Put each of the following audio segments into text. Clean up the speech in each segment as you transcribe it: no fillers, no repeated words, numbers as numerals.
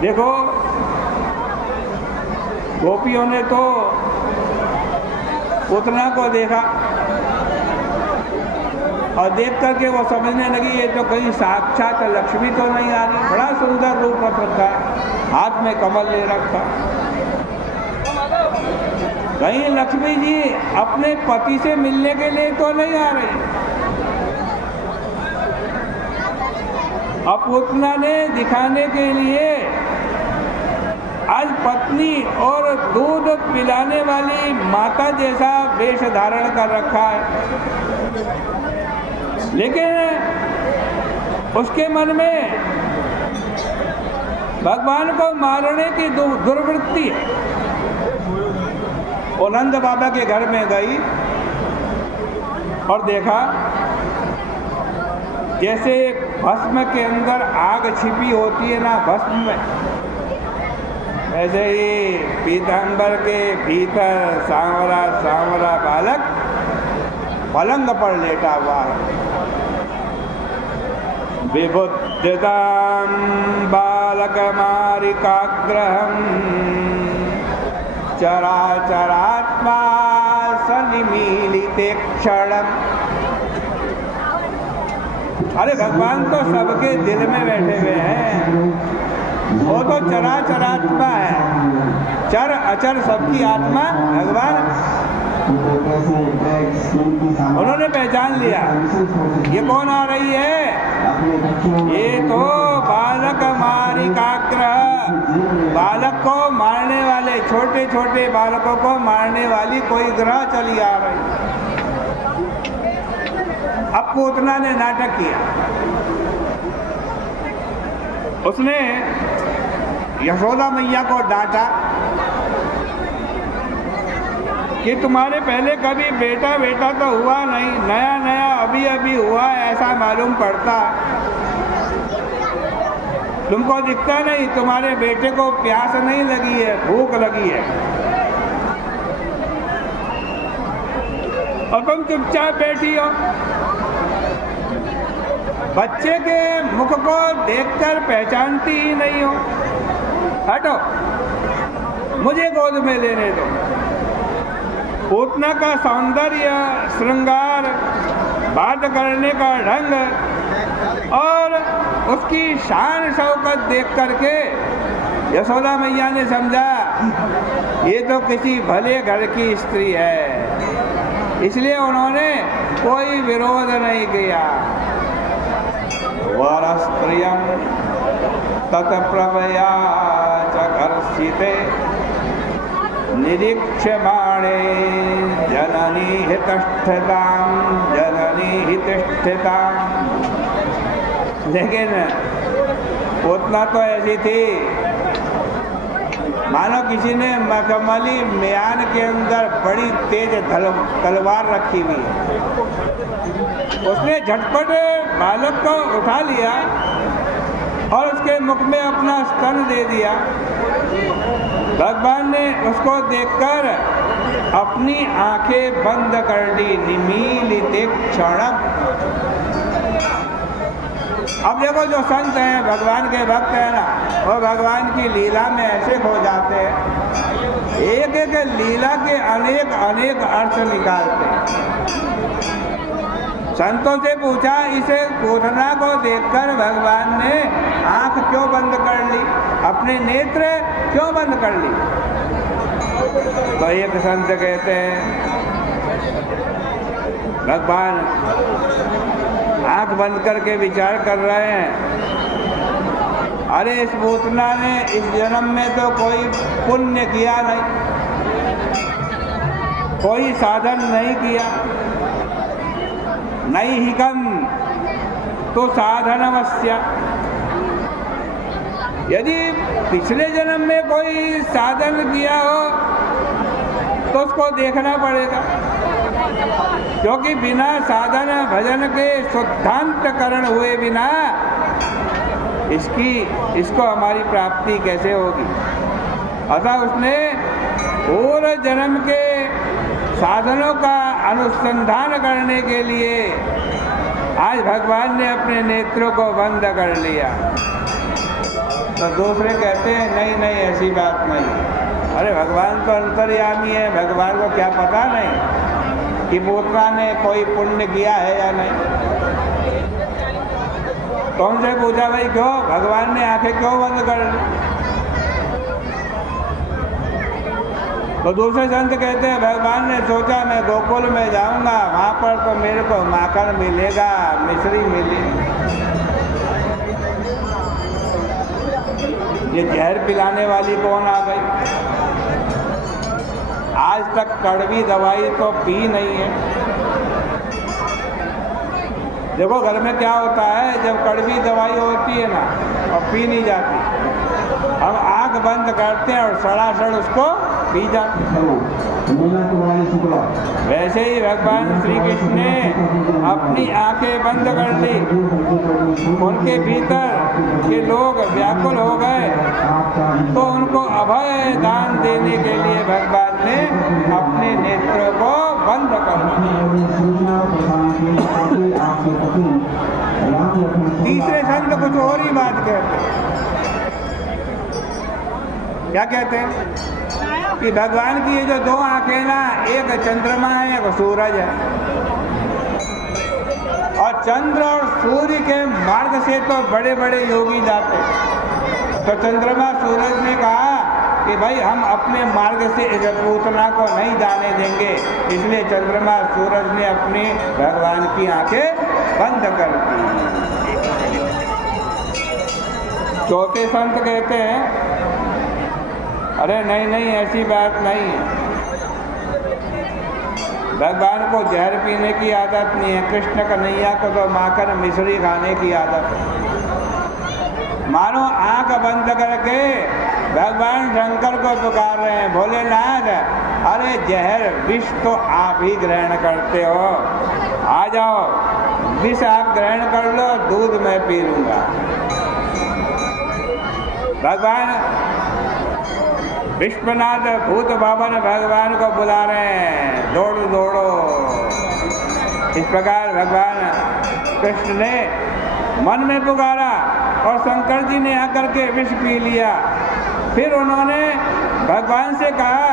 देखो, गोपियों ने तो पूतना को देखा और देख करके वो समझने लगी ये तो कहीं साक्षात लक्ष्मी तो नहीं आ रही। बड़ा सुंदर रूप रखा, हाथ में कमल ले रखा। कहीं लक्ष्मी जी अपने पति से मिलने के लिए तो नहीं आ रही। अब पूतना ने दिखाने के लिए आज पत्नी और दूध पिलाने वाली माता जैसा वेश धारण कर रखा है, लेकिन उसके मन में भगवान को मारने की दुर्वृत्ति है। वो नंद बाबा के घर में गई और देखा जैसे भस्म के अंदर आग छिपी होती है ना भस्म में, ऐसे ही पीतांबर के भीतर सांवरा सांवरा बालक पलंग पर लेटा हुआ है। विबुद्धितां बालकमारिकाग्रहं चराचरात्मा सनिमीलिते क्षणम्। अरे भगवान तो सबके दिल में बैठे हुए हैं, वो तो चराचरात्मा है, चर अचर सबकी आत्मा भगवान। उन्होंने पहचान लिया ये कौन आ रही है, ये तो बालक मारिकाग्रह, बालक को मारने वाले, छोटे छोटे बालकों को मारने वाली कोई ग्रह चली आ रही। अब पूतना ने नाटक किया, उसने यशोदा मैया को डांटा कि तुम्हारे पहले कभी बेटा बेटा तो हुआ नहीं, नया नया अभी अभी हुआ ऐसा मालूम पड़ता, तुमको दिखता नहीं, तुम्हारे बेटे को प्यास नहीं लगी है, भूख लगी है, और तुम चुपचाप बैठी हो। बच्चे के मुख को देखकर पहचानती ही नहीं हो, हटो, मुझे गोद में लेने दो। पूतना का सौंदर्य, श्रृंगार, बात करने का ढंग और उसकी शान शौकत देख करके यशोदा मैया ने समझा ये तो किसी भले घर की स्त्री है, इसलिए उन्होंने कोई विरोध नहीं किया। वरस्त्रियं तत्प्रभया चकर्षिते निरीक्ष्यमाणे जननी हितष्ठतां, जननी हितष्ठतां। लेकिन पूतना तो ऐसी थी मानो किसी ने मखमली म्यान के अंदर बड़ी तेज तलवार रखी हुई है। उसने झटपट बालक को उठा लिया और उसके मुख में अपना स्तन दे दिया। भगवान ने उसको देखकर अपनी आंखें बंद कर दी, निमीलिते क्षणम्। अब देखो जो संत हैं, भगवान के भक्त हैं ना, वो भगवान की लीला में ऐसे खो जाते हैं, एक एक लीला के अनेक अनेक अर्थ निकालते हैं। संतों से पूछा, इसे पूतना को देखकर भगवान ने आंख क्यों बंद कर ली, अपने नेत्र क्यों बंद कर ली? तो एक संत कहते हैं भगवान आंख बंद करके विचार कर रहे हैं, अरे इस पूतना ने इस जन्म में तो कोई पुण्य किया नहीं, कोई साधन नहीं किया, नैहिकं तो साधनमस्य। यदि पिछले जन्म में कोई साधन किया हो तो उसको देखना पड़ेगा, क्योंकि बिना साधन भजन के शुद्धांतकरण हुए बिना इसको हमारी प्राप्ति कैसे होगी। अतः उसने पूर्व जन्म के साधनों का अनुसंधान करने के लिए आज भगवान ने अपने नेत्रों को बंद कर लिया। तो दूसरे कहते हैं नहीं नहीं ऐसी बात नहीं। अरे भगवान तो अंतर्यामी है, भगवान को क्या पता नहीं कि पूतना ने कोई पुण्य किया है या नहीं। तो उनसे पूछा भाई क्यों भगवान ने आंखें क्यों बंद कर ली? तो दूसरे संत कहते हैं भगवान ने सोचा मैं गोकुल में जाऊंगा, वहां पर तो मेरे को माखन मिलेगा, मिश्री मिलेगी। ये जहर पिलाने वाली कौन आ गई? आज तक कड़वी दवाई तो पी नहीं है। देखो घर में क्या होता है, जब कड़वी दवाई होती है ना और पी नहीं जाती, हम आंख बंद करते हैं और सड़ासड़ उसको पी जाते। वैसे ही भगवान श्री कृष्ण ने अपनी आंखें बंद कर ली, उनके भीतर के लोग व्याकुल हो गए, तो उनको अभय दान देने के लिए भगवान ने अपने नेत्रों को बंद कर दिया। तीसरे संत कुछ और ही बात कहते हैं। क्या कहते हैं कि भगवान की ये जो दो आंखें ना, एक चंद्रमा है एक सूरज है, और चंद्र और सूर्य के मार्ग से तो बड़े बड़े योगी जाते। तो चंद्रमा सूरज ने कहा कि भाई हम अपने मार्ग से इस पूतना को नहीं जाने देंगे, इसलिए चंद्रमा सूरज ने अपनी भगवान की आंखें बंद कर दी। चौथे संत कहते हैं अरे नहीं नहीं ऐसी बात नहीं है, भगवान को जहर पीने की आदत नहीं है, कृष्ण कन्हैया को तो माखन मिश्री खाने की आदत है। मानो आंख बंद करके भगवान शंकर को पुकार रहे हैं, भोलेनाथ अरे जहर विष तो आप ही ग्रहण करते हो, आ जाओ विष आप ग्रहण कर लो, दूध मैं पी लूंगा। भगवान विश्वनाथ भूत भवन भगवान को बुला रहे हैं, दौड़ो दौड़ो। इस प्रकार भगवान कृष्ण ने मन में पुकारा और शंकर जी ने आकर के विष पी लिया। फिर उन्होंने भगवान से कहा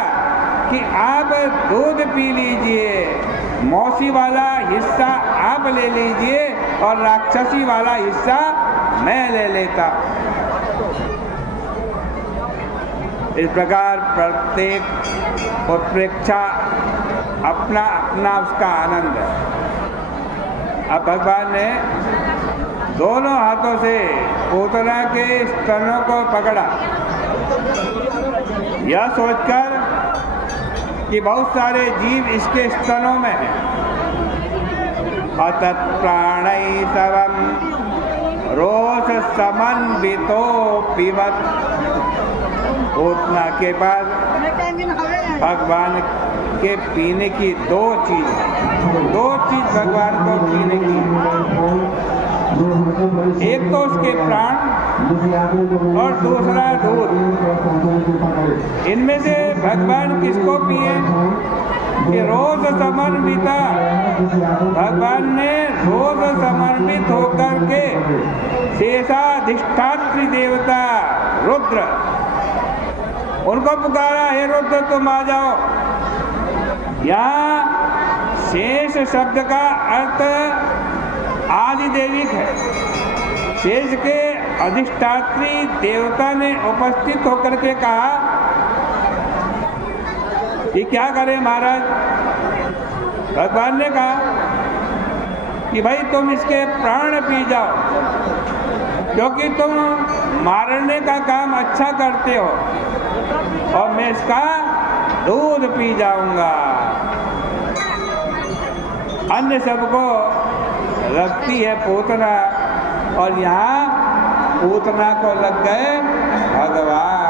कि आप दूध पी लीजिए, मौसी वाला हिस्सा आप ले लीजिए और राक्षसी वाला हिस्सा मैं ले लेता। इस प्रकार प्रत्येक उत्प्रेक्षा अपना अपना उसका आनंद है। अब भगवान ने दोनों हाथों से पूतना के स्तनों को पकड़ा, यह सोचकर कि बहुत सारे जीव इसके स्तनों में हैं। अतत् प्राणैतवं रोष समन्वितो पिबत। पूतना के पास भगवान के पीने की दो चीज भगवान को पीने की, एक तो उसके प्राण और दूसरा दूध। इनमें से भगवान किसको पिए कि रोज समर्पिता, भगवान ने रोज समर्पित होकर के शेषाधिष्ठात्री देवता रुद्र उनको पुकारा, हे रुद्र तुम आ जाओ। यहाँ शेष शब्द का अर्थ आदिदेविक है। शेष के अधिष्ठात्री देवता ने उपस्थित होकर के कहा कि क्या करें महाराज। भगवान ने कहा कि भाई तुम इसके प्राण पी जाओ, क्योंकि तुम मारने का काम अच्छा करते हो, और मैं इसका दूध पी जाऊंगा। अन्य सबको लगती है पूतना, और यहाँ पूतना को लग गए भगवान।